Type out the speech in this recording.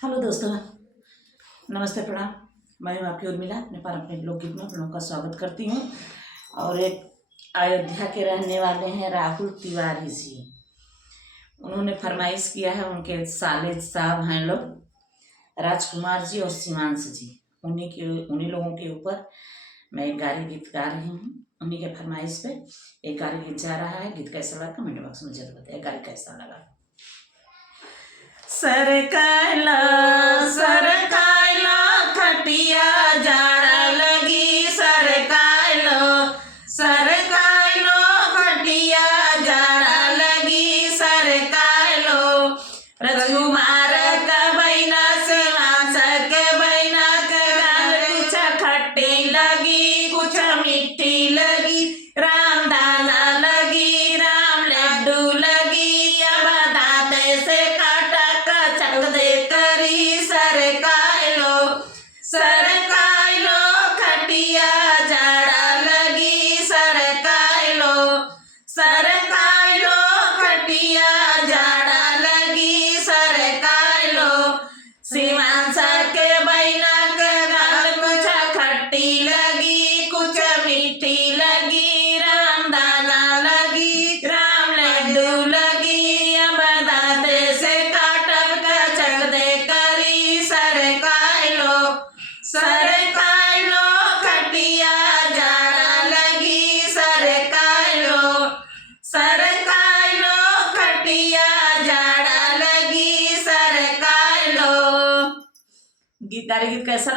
Hello दोस्तों, नमस्ते, प्रणाम। मैं हूँ आपकी उर्मिला। अपने पारंपरिक लोकगीत में आप लोगों का स्वागत करती हूँ। और एक अयोध्या के रहने वाले हैं राहुल तिवारी जी। उन्होंने फरमाइश किया है, उनके साले साहब हैं लोग राजकुमार जी और शिवांश जी। उन्हीं लोगों के ऊपर मैं एक गारी गीत गा रही हूँ। उन्हीं के फरमाइश पे एक गारी गीत जा रहा है। गीत कैसा लगा कमेंट बॉक्स में जरूर बताइए। गारी कैसा लगा। सरकायला खटिया जाड़ा लगी, सरकायलो खटिया जाड़ा लगी, सरकायलो राजकुमार का बहिना शिवांश के बहिना के गाल कुछ खट्टी लगी कुछ मीठी लगी, राम दाना लगी राम लड्डू लगी, अब दांते से दे करी, सरकायलो खटिया जाड़ा लगी, सरकायलो खटिया जाड़ा लगी, सरकायलो शिवांश के बहिना के गाल कुछ खट्टी लगी कुछ मीठी लगी, राम दाना लगी राम लड्डू लगी, अब दांते से सरकायलो खटिया जाड़ा लगी, सरकायलो खटिया जाड़ा लगी, सरकायलो। गीत कैसा